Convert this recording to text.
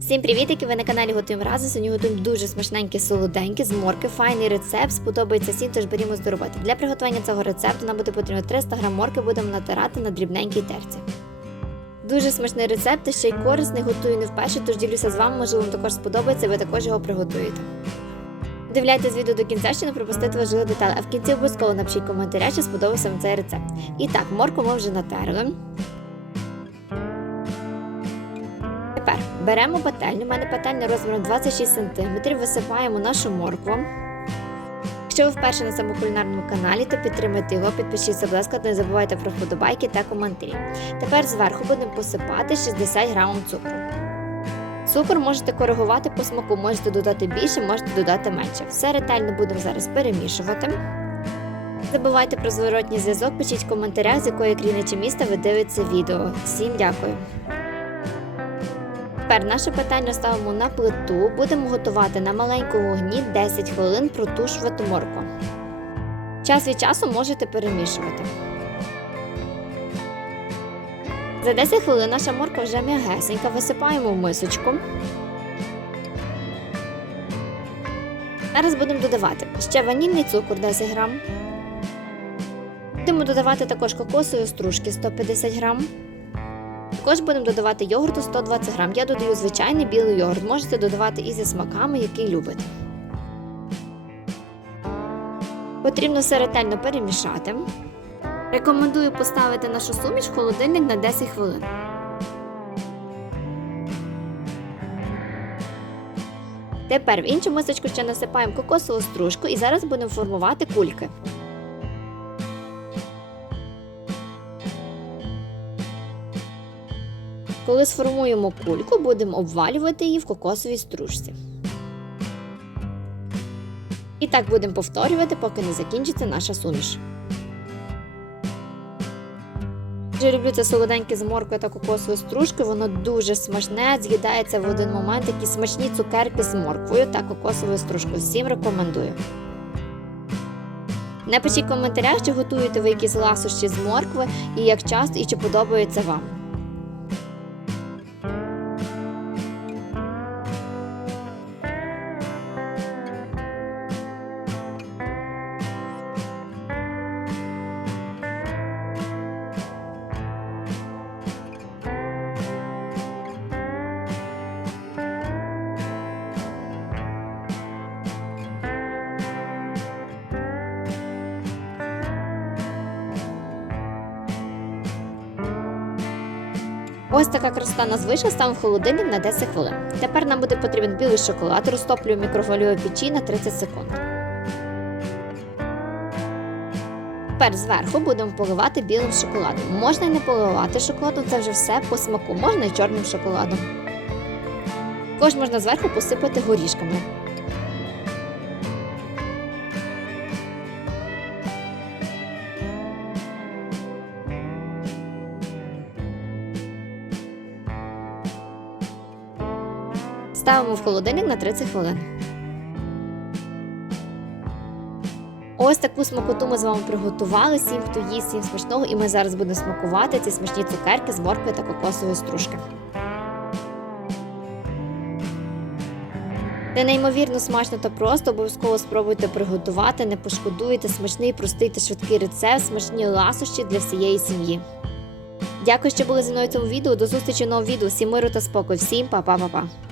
Всім привітики! Ви на каналі Готуємо разом. Сьогодні готуємо дуже смачненькі солоденькі з морки. Файний рецепт. Сподобається всім, тож берімось до роботи. Для приготування цього рецепту нам буде потрібно 300 г морки, будемо натирати на дрібненькій терці. Дуже смачний рецепт ще й корисний, готую не вперше, тож ділюся з вами, можливо, вам також сподобається, ви також його приготуєте. Дивляйтесь відео до кінця, щоб не пропустити важливі деталі, а в кінці обов'язково напишіть коментаря, чи сподобався вам цей рецепт. І так, морку ми вже натерли. Беремо пательню. У мене пательня розміром 26 см, висипаємо нашу моркву. Якщо ви вперше на цьому кулінарному каналі, то підтримайте його, підпишіться, будь ласка, не забувайте про вподобайки та коментарі. Тепер зверху будемо посипати 60 грамів цукру. Цукор можете коригувати по смаку, можете додати більше, можете додати менше. Все ретельно будемо зараз перемішувати. Не забувайте про зворотній зв'язок, пишіть в коментарях, з якої країни чи міста ви дивитеся відео. Всім дякую! Тепер наше питання ставимо на плиту, будемо готувати на маленькому вогні 10 хвилин протушувати моркву. Час від часу можете перемішувати. За 10 хвилин наша морква вже м'ягесенька, висипаємо в мисочку. Зараз будемо додавати ще ванільний цукор 10 грам. Будемо додавати також кокосові стружки 150 грам. Також будемо додавати йогурту 120 грам. Я додаю звичайний білий йогурт. Можете додавати і зі смаками, який любите. Потрібно все ретельно перемішати. Рекомендую поставити нашу суміш в холодильник на 10 хвилин. Тепер в іншу мисочку ще насипаємо кокосову стружку і зараз будемо формувати кульки. Коли сформуємо кульку, будемо обвалювати її в кокосовій стружці. І так будемо повторювати, поки не закінчиться наша суміш. Дуже люблю це солоденьке з моркою та кокосовою стружкою, воно дуже смачне, з'їдається в один момент такі смачні цукерки з морквою та кокосовою стружкою. Всім рекомендую. Напишіть в коментарях, чи готуєте ви якісь ласощі з моркви і як часто і чи подобається вам. Ось така красота нас вийшла, ставимо в холодильник на 10 хвилин. Тепер нам буде потрібен білий шоколад, розтоплюю в мікрохвильовій печі на 30 секунд. Тепер зверху будемо поливати білим шоколадом. Можна і не поливати шоколадом, це вже все по смаку, можна і чорним шоколадом. Також можна зверху посипати горішками. Ставимо в холодильник на 30 хвилин. Ось таку смакоту ми з вами приготували. Всім, хто їсть, всім смачного, і ми зараз будемо смакувати ці смачні цукерки з моркви та кокосової стружки. Це неймовірно смачно та просто. Обов'язково спробуйте приготувати, не пошкодуйте смачний, простий та швидкий рецепт, смачні ласощі для всієї сім'ї. Дякую, що були зі мною в цьому відео. До зустрічі в новому відео. Всім миру та спокою. Всім па-па-па-па.